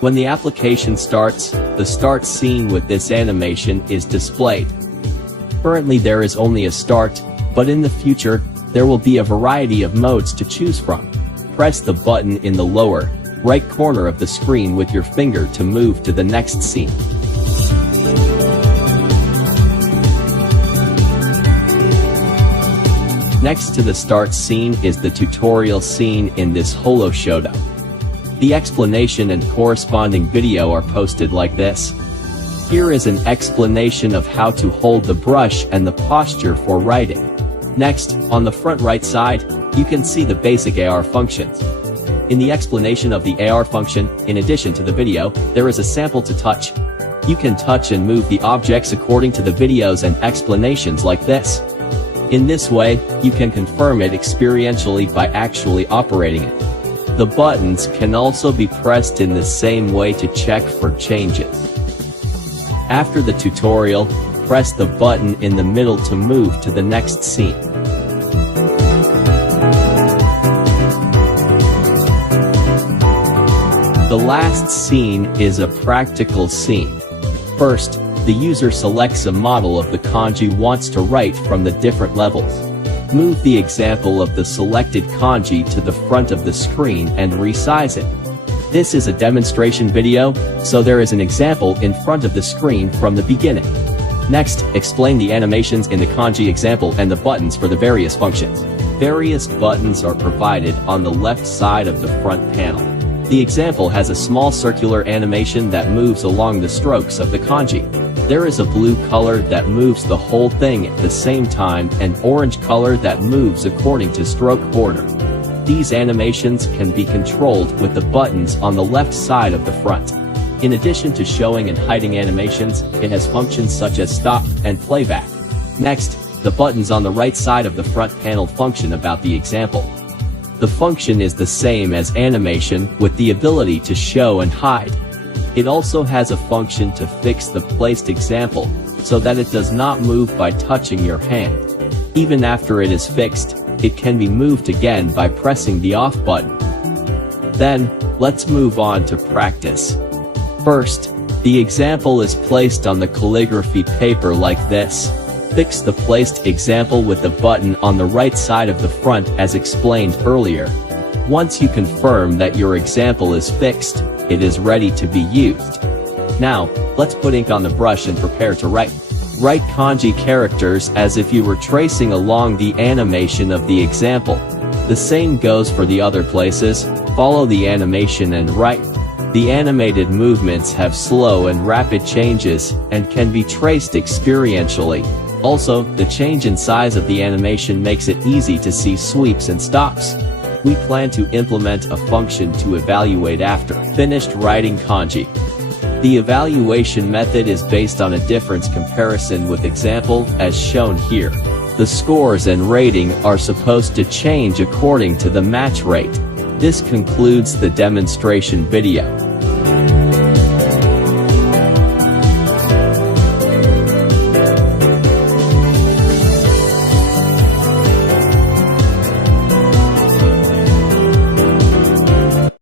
When the application starts, the start scene with this animation is displayed. Currently there is only a start, but in the future, there will be a variety of modes to choose from. Press the button in the lower right corner of the screen with your finger to move to the next scene. Next to the start scene is the tutorial scene in this Holo Shodo. The explanation and corresponding video are posted like this. Here is an explanation of how to hold the brush and the posture for writing. Next, on the front right side, you can see the basic AR functions. In the explanation of the AR function, in addition to the video, there is a sample to touch. You can touch and move the objects according to the videos and explanations like this. In this way, you can confirm it experientially by actually operating it. The buttons can also be pressed in the same way to check for changes. After the tutorial, press the button in the middle to move to the next scene. The last scene is a practical scene. First, the user selects a model of the kanji wants to write from the different levels. Move the example of the selected kanji to the front of the screen and resize it. This is a demonstration video, so there is an example in front of the screen from the beginning. Next, explain the animations in the kanji example and the buttons for the various functions. Various buttons are provided on the left side of the front panel. The example has a small circular animation that moves along the strokes of the kanji. There is a blue color that moves the whole thing at the same time and orange color that moves according to stroke border. These animations can be controlled with the buttons on the left side of the front. In addition to showing and hiding animations, it has functions such as stop and playback. Next, the buttons on the right side of the front panel function about the example. The function is the same as animation with the ability to show and hide. It also has a function to fix the placed example, so that it does not move by touching your hand. Even after it is fixed, it can be moved again by pressing the off button. Then, let's move on to practice. First, the example is placed on the calligraphy paper like this. Fix the placed example with the button on the right side of the front as explained earlier. Once you confirm that your example is fixed, it is ready to be used. Now, let's put ink on the brush and prepare to write. Write kanji characters as if you were tracing along the animation of the example. The same goes for the other places. Follow the animation and write. The animated movements have slow and rapid changes, and can be traced experientially. Also, the change in size of the animation makes it easy to see sweeps and stops. We plan to implement a function to evaluate after finished writing kanji. The evaluation method is based on a difference comparison with example, as shown here. The scores and rating are supposed to change according to the match rate. This concludes the demonstration video.